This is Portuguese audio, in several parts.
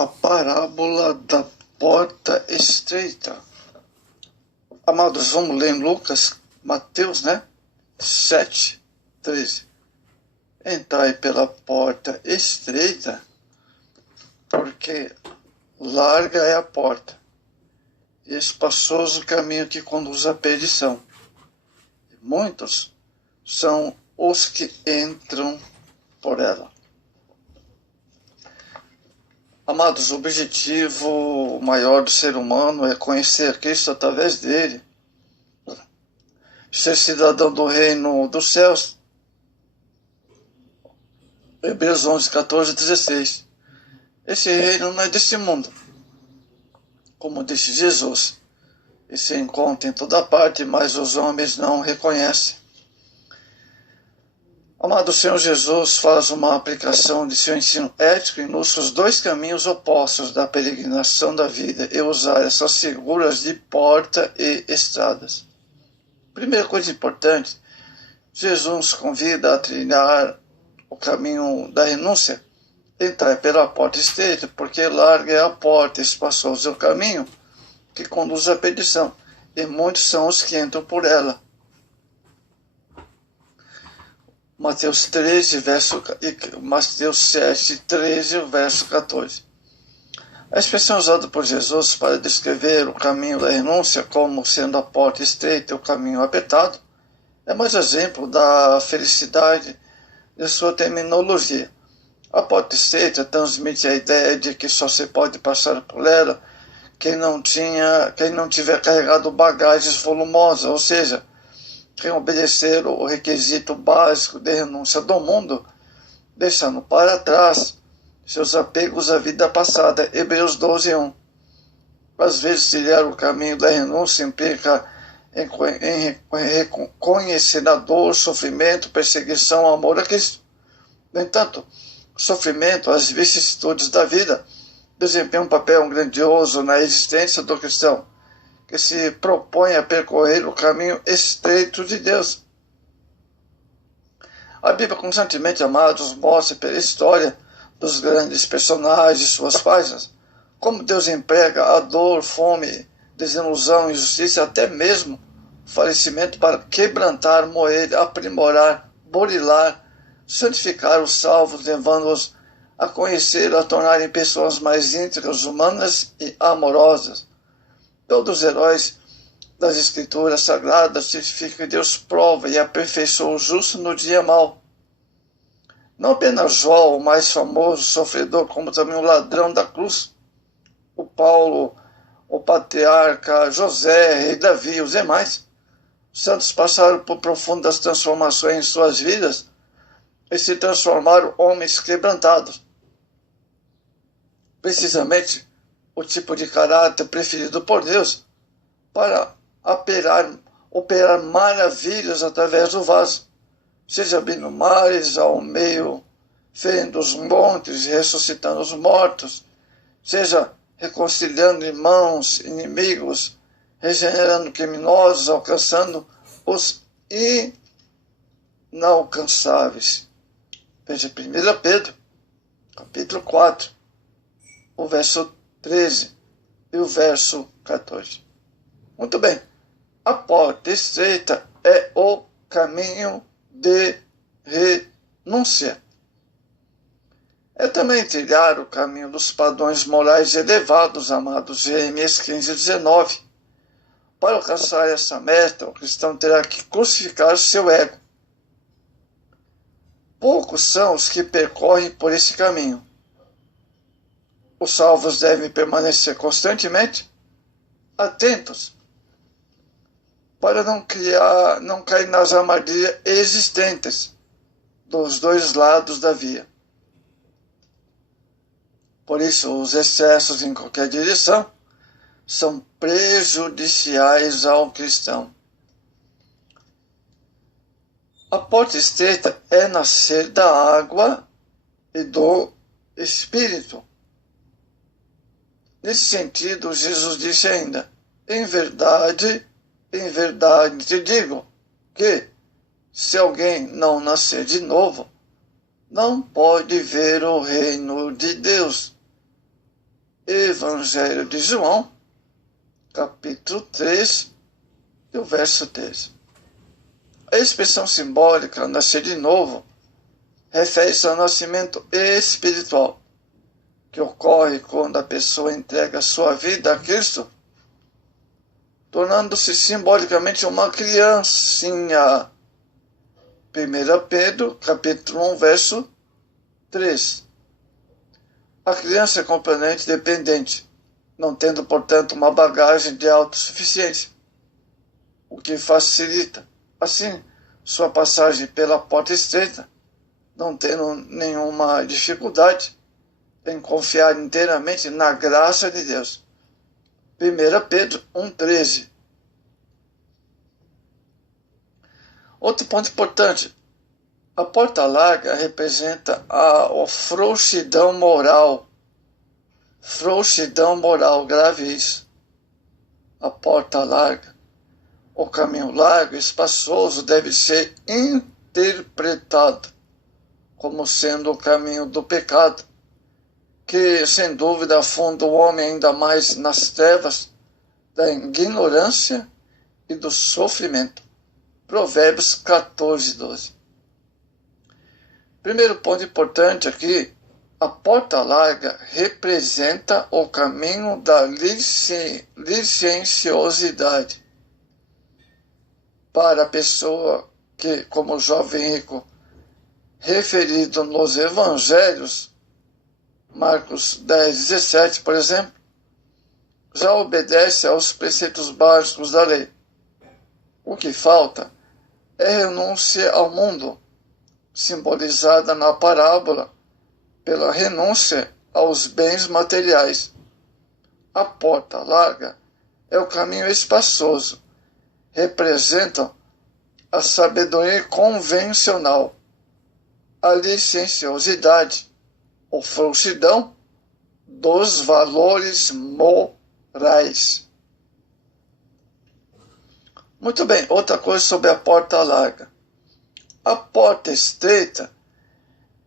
A parábola da porta estreita. Amados, vamos ler em Mateus, 7:13. Entrai pela porta estreita, porque larga é a porta, e espaçoso o caminho que conduz à perdição. E muitos são os que entram por ela. Amados, o objetivo maior do ser humano é conhecer Cristo através dele, ser cidadão do reino dos céus. Hebreus 11:14-16. Esse reino não é desse mundo, como disse Jesus, e se encontra em toda parte, mas os homens não o reconhecem. Amado, Senhor Jesus faz uma aplicação de seu ensino ético e ilustra os dois caminhos opostos da peregrinação da vida e usar essas figuras de porta e estradas. Primeira coisa importante, Jesus nos convida a trilhar o caminho da renúncia. Entrar pela porta estreita, porque larga é a porta, espaçoso é o caminho que conduz à perdição, e muitos são os que entram por ela. Mateus 7:13, verso 14. A expressão usada por Jesus para descrever o caminho da renúncia como sendo a porta estreita e o caminho apertado é mais exemplo da felicidade de sua terminologia. A porta estreita transmite a ideia de que só se pode passar por ela quem não tiver carregado bagagens volumosas, ou seja, quem obedecer o requisito básico de renúncia do mundo, deixando para trás seus apegos à vida passada. Hebreus 12:1. Às vezes, trilhar o caminho da renúncia implica em reconhecer a dor, sofrimento, perseguição, amor a Cristo. No entanto, o sofrimento, as vicissitudes da vida, desempenham um papel grandioso na existência do cristão, que se propõe a percorrer o caminho estreito de Deus. A Bíblia constantemente, amados, mostra pela história dos grandes personagens e suas páginas como Deus emprega a dor, fome, desilusão, injustiça, até mesmo falecimento para quebrantar, moer, aprimorar, burilar, santificar os salvos, levando-os a conhecer, a tornarem pessoas mais íntegras, humanas e amorosas. Todos os heróis das Escrituras Sagradas testificam que Deus prova e aperfeiçoa o justo no dia mau. Não apenas Jó, o mais famoso sofredor, como também o ladrão da cruz, o Paulo, o patriarca José, rei Davi e os demais. Os santos passaram por profundas transformações em suas vidas e se transformaram homens quebrantados. Precisamente o tipo de caráter preferido por Deus para operar maravilhas através do vaso, seja abrindo mares ao meio, ferindo os montes, ressuscitando os mortos, seja reconciliando irmãos, inimigos, regenerando criminosos, alcançando os inalcançáveis. Veja 1 Pedro, capítulo 4, o verso 13 e o verso 14. Muito bem. A porta estreita é o caminho de renúncia. É também trilhar o caminho dos padrões morais elevados, amados. Jeremias 15:19. Para alcançar essa meta, o cristão terá que crucificar seu ego. Poucos são os que percorrem por esse caminho. Os salvos devem permanecer constantemente atentos para não cair nas armadilhas existentes dos dois lados da via. Por isso, os excessos em qualquer direção são prejudiciais ao cristão. A porta estreita é nascer da água e do Espírito. Nesse sentido, Jesus disse ainda: em verdade te digo que, se alguém não nascer de novo, não pode ver o reino de Deus. Evangelho de João, capítulo 3, e o verso 13. A expressão simbólica nascer de novo refere-se ao nascimento espiritual, que ocorre quando a pessoa entrega sua vida a Cristo, tornando-se simbolicamente uma criancinha. 1 Pedro, capítulo 1, verso 3. A criança é completamente dependente, não tendo, portanto, uma bagagem de autossuficiência, o que facilita, assim, sua passagem pela porta estreita, não tendo nenhuma dificuldade em confiar inteiramente na graça de Deus. 1 Pedro 1,13. Outro ponto importante. A porta larga representa a frouxidão moral. Frouxidão moral, grave isso. A porta larga. O caminho largo e espaçoso deve ser interpretado como sendo o caminho do pecado, que sem dúvida afunda o homem ainda mais nas trevas da ignorância e do sofrimento. Provérbios 14, 12. Primeiro ponto importante aqui, a porta larga representa o caminho da licenciosidade. Para a pessoa que, como o jovem rico, referido nos evangelhos, Marcos 10, 17, por exemplo, já obedece aos preceitos básicos da lei. O que falta é renúncia ao mundo, simbolizada na parábola pela renúncia aos bens materiais. A porta larga é o caminho espaçoso, representam a sabedoria convencional, a licenciosidade ou frouxidão dos valores morais. Muito bem, outra coisa sobre a porta larga. A porta estreita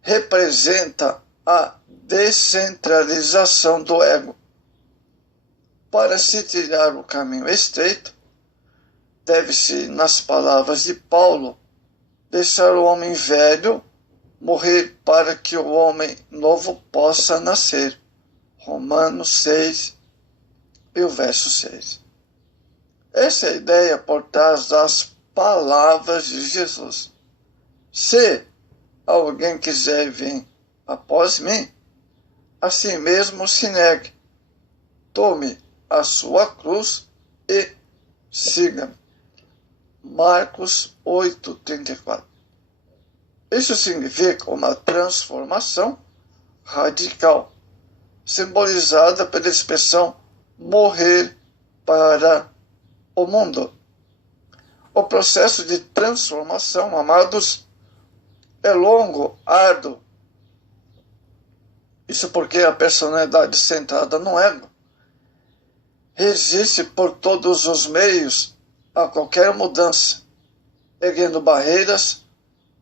representa a descentralização do ego. Para se trilhar o caminho estreito, deve-se, nas palavras de Paulo, deixar o homem velho morrer para que o homem novo possa nascer. Romanos 6 e o verso 6. Essa é a ideia por trás das palavras de Jesus. Se alguém quiser vir após mim, a si mesmo se negue, tome a sua cruz e siga-me. Marcos 8:34. Isso significa uma transformação radical, simbolizada pela expressão morrer para o mundo. O processo de transformação, amados, é longo, árduo. Isso porque a personalidade centrada no ego resiste por todos os meios a qualquer mudança, erguendo barreiras,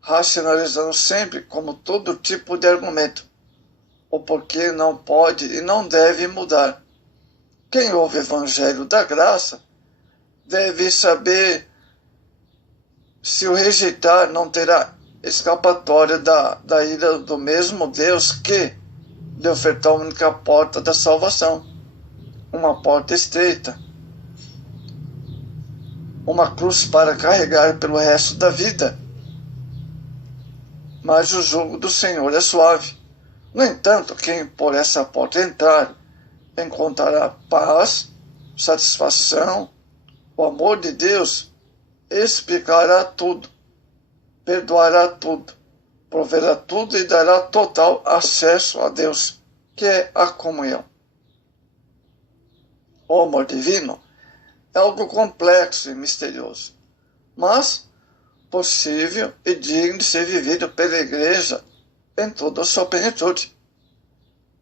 racionalizando sempre como todo tipo de argumento, o porquê não pode e não deve mudar. Quem ouve o Evangelho da Graça deve saber se o rejeitar não terá escapatória da ira do mesmo Deus que lhe ofertou a única porta da salvação, uma porta estreita, uma cruz para carregar pelo resto da vida. Mas o jugo do Senhor é suave. No entanto, quem por essa porta entrar encontrará paz, satisfação, o amor de Deus, explicará tudo, perdoará tudo, proverá tudo e dará total acesso a Deus, que é a comunhão. O amor divino é algo complexo e misterioso, mas possível e digno de ser vivido pela igreja em toda a sua plenitude,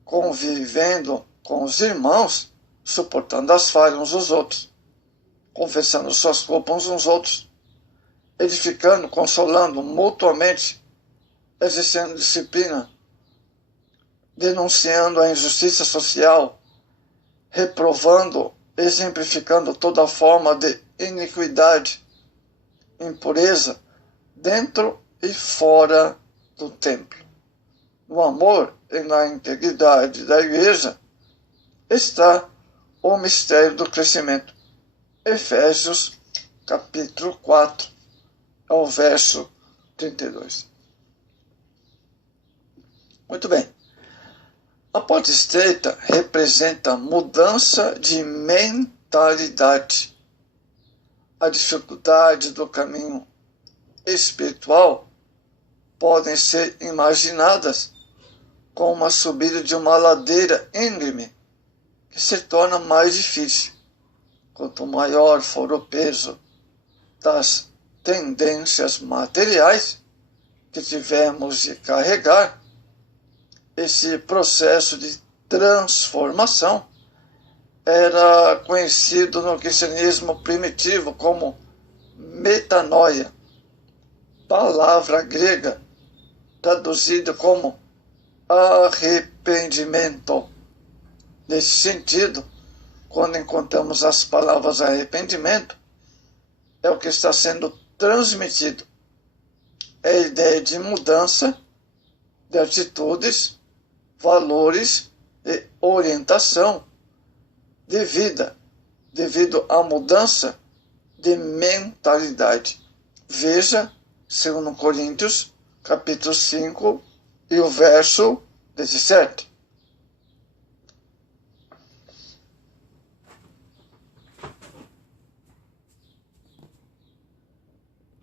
convivendo com os irmãos, suportando as falhas uns dos outros, confessando suas culpas uns aos outros, edificando, consolando mutuamente, exercendo disciplina, denunciando a injustiça social, reprovando, exemplificando toda forma de iniquidade, impureza, dentro e fora do templo. No amor e na integridade da igreja está o mistério do crescimento. Efésios, capítulo 4, ao verso 32. Muito bem. A porta estreita representa mudança de mentalidade. A dificuldade do caminho espiritual podem ser imaginadas como a subida de uma ladeira íngreme que se torna mais difícil. Quanto maior for o peso das tendências materiais que tivermos de carregar, esse processo de transformação era conhecido no cristianismo primitivo como metanoia, palavra grega traduzida como arrependimento. Nesse sentido, quando encontramos as palavras arrependimento, é o que está sendo transmitido. É a ideia de mudança de atitudes, valores e orientação de vida, devido à mudança de mentalidade. Veja 2 Coríntios, capítulo 5, e o verso 17.